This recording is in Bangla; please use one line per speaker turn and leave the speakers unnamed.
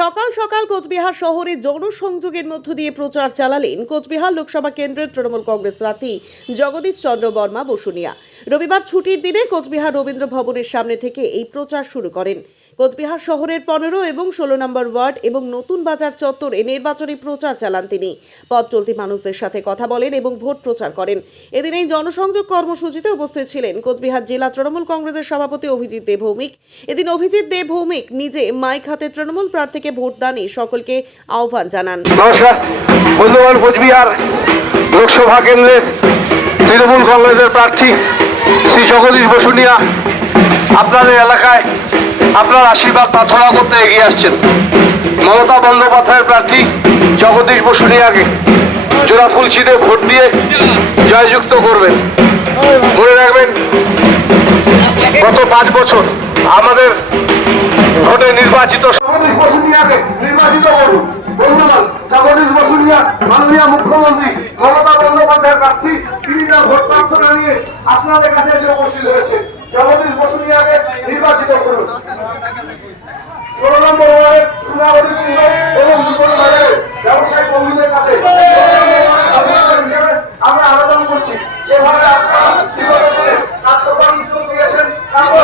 সকাল সকাল কোচবিহার শহরে জনসংযোগের মধ্য দিয়ে প্রচার চালালেন কোচবিহার লোকসভা কেন্দ্রের তৃণমূল কংগ্রেস প্রার্থী জগদীশ চন্দ্র বর্মা বসুনিয়া। রবিবার ছুটির দিনে কোচবিহার রবীন্দ্র ভবনের সামনে থেকে এই প্রচার শুরু করেন। কোচবিহার শহরের পনেরো এবং ষোলো নম্বর ওয়ার্ড এবং নতুন বাজার চত্বরে নির্বাচনী প্রচার চালান তিনি। পথ চলতি মানুষদের সাথে কথা বলেন এবং ভোট প্রচার করেন। এদিন এই জনসংযোগ কর্মসূচিতে উপস্থিত ছিলেন কোচবিহার জেলা তৃণমূল কংগ্রেসের সভাপতি অভিজিৎ দেব ভৌমিক এদিন অভিজিৎ দেব ভৌমিক নিজে মাইক হাতে তৃণমূল প্রার্থীকে ভোট দানে সকলকে আহ্বান জানান।
নমস্কার কোচবিহার লোকসভা কেন্দ্রের তৃণমূল কংগ্রেসের প্রার্থী শ্রী জগদীশ বসুনিয়া। আপনাদের এলাকায় আপনার আশীর্বাদ প্রার্থনা করতে এগিয়ে আসছেন। মমতা বন্দ্যোপাধ্যায়ের প্রার্থী জগদীশ বসুনিয়াকে জোড়া ফুলছিতে ভোট দিয়ে জয়যুক্ত করবেন। মনে রাখবেন, গত পাঁচ বছর আমাদের ভোটে নির্বাচিত নির্বাচিত করুন। ধন্যবাদ। জগদীশ বসুনিয়া মাননীয় মুখ্যমন্ত্রী মমতা বন্দ্যোপাধ্যায়ের প্রার্থী, তিনি ভোট প্রার্থনা নিয়ে আপনাদের কাছে এসে উপস্থিত হয়েছে জগদীশ বসুনিয়াকে নির্বাচিত করুন। ষোলো কাছে আমরা আবেদন করছি। এভাবে আপনারা কার্যক্রম দিয়েছেন তারপর